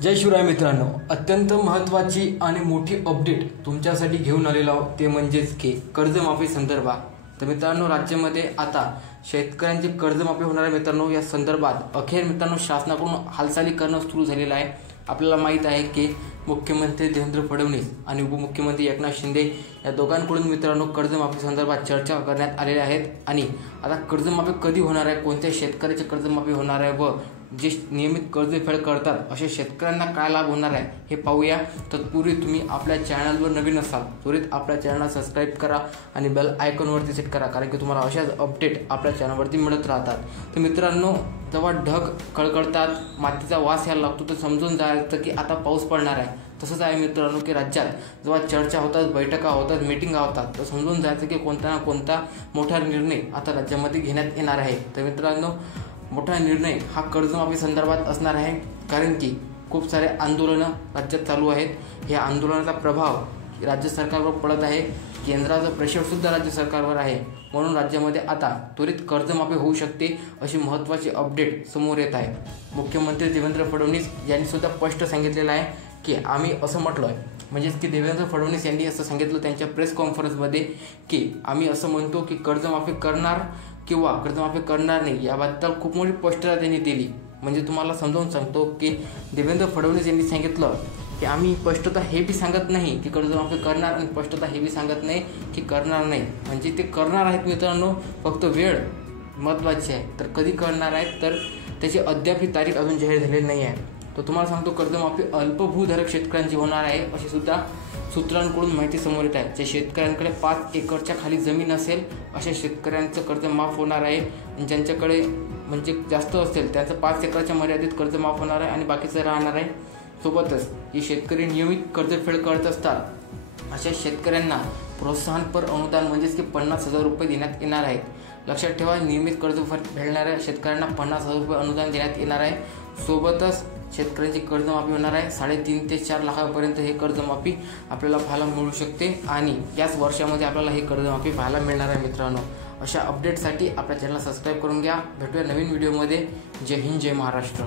जय शिवराय मित्रांनो, अत्यंत महत्त्वाची आणि मोठी अपडेट तुमच्यासाठी घेऊन आलेलो आहोत ते म्हणजेच की कर्जमाफी संदर्भात। तर मित्रांनो, राज्यामध्ये आता शेतकऱ्यांची कर्जमाफी होणार आहे मित्रांनो। या संदर्भात अखेर मित्रांनो शासनाकडून हालचाली करणं सुरू झालेलं आहे। आपल्याला माहित आहे की मुख्यमंत्री देवेंद्र फडणवीस आणि उपमुख्यमंत्री एकनाथ शिंदे या दोघांकडून मित्रांनो कर्जमाफी संदर्भात चर्चा करण्यात आलेल्या आहेत। आणि आता कर्जमाफी कधी होणार आहे, कोणत्या शेतकऱ्याची कर्जमाफी होणार आहे व जे नियमित कर्जफेड करतात अशा शेतकऱ्यांना काय लाभ होणार आहे हे पाहूया। तत्पूर्वी तुम्ही आपल्या चॅनलवर नवीन असाल त्वरित आपल्या चॅनलला सबस्क्राइब करा आणि बेल आयकॉनवरती सेट करा, कारण की तुम्हाला अशाच अपडेट आपल्या चॅनलवरती मिळत राहतात। तर मित्रांनो, जेव्हा ढग कळकळतात, मातीचा वास यायला लागतो, तर समजून जायचं की आता पाऊस पडणार आहे। तसंच आहे मित्रांनो की राज्यात जेव्हा चर्चा होतात, बैठका होतात, मीटिंगा होतात, तर समजून जायचं की कोणता ना कोणता मोठा निर्णय आता राज्यामध्ये घेण्यात येणार आहे। तर मित्रांनो, मोठा निर्णय हा कर्जमाफी संदर्भात असणार आहे, कारण की खूप सारे आंदोलनं राज्यात चालू आहेत। या आंदोलनाचा प्रभाव राज्य सरकारवर पडत आहे, केंद्राचा प्रेशर सुद्धा राज्य सरकारवर आहे। म्हणून राज्यामध्ये आता त्वरित कर्जमाफी होऊ शकते अशी महत्त्वाची अपडेट समोर येत आहे। मुख्यमंत्री देवेंद्र फडणवीस यांनी सुद्धा स्पष्ट सांगितलेलं आहे की आम्ही असं म्हटलं आहे, म्हणजेच की देवेंद्र फडणवीस यांनी असं सांगितलं त्यांच्या प्रेस कॉन्फरन्समध्ये की आम्ही असं म्हणतो की कर्जमाफी करणार किंवा कर्जमाफी करणार नाही, याबद्दल खूप मोठी स्पष्टता त्यांनी दिली। म्हणजे तुम्हाला समजावून सांगतो की देवेंद्र फडणवीस यांनी सांगितलं की आम्ही स्पष्टता हे बी सांगत नाही की कर्जमाफी करणार आणि स्पष्टता हे बी सांगत नाही की करणार नाही, म्हणजे ते करणार आहेत मित्रांनो, फक्त वेळ महत्त्वाची आहे। तर कधी करणार आहेत तर त्याची अद्याप ही तारीख अजून जाहीर झालेली नाही आहे। तर तुम्हाला सांगतो कर्जमाफी अल्पभूधारक शेतकऱ्यांची होणार आहे अशी सुद्धा सूत्रांकडून माहिती समोर येत आहे। ज्या शेतकऱ्यांकडे 5 एकरच्या खाली जमीन असेल अशा शेतकऱ्यांचं कर्ज माफ होणार आहे, आणि ज्यांच्याकडे म्हणजे जास्त असेल त्यांचं 5 एकराच्या मर्यादित कर्ज माफ होणार आहे आणि बाकीचं राहणार आहे। सोबतच जे शेतकरी नियमित कर्जफेड करत असतात अशा शेतकऱ्यांना प्रोत्साहनपर अनुदान म्हणजेच की 50,000 रुपये देण्यात येणार आहेत। लक्षात ठेवा, नियमित कर्ज फेडणाऱ्या शेतकऱ्यांना 50,000 रुपये अनुदान देण्यात येणार आहे। सोबतच शेतकऱ्यांची कर्जमाफी होणार आहे। 3.5 ते 4 लाखापर्यंत हे कर्जमाफी आपल्याला पाहायला मिळू शकते आणि याच वर्षामध्ये आपल्याला हे कर्जमाफी पाहायला मिळणार आहे मित्रांनो। अशा अपडेटसाठी आपल्या चॅनलला सबस्क्राइब करून घ्या। भेटूया नवीन व्हिडिओमध्ये। जय हिंद, जय महाराष्ट्र।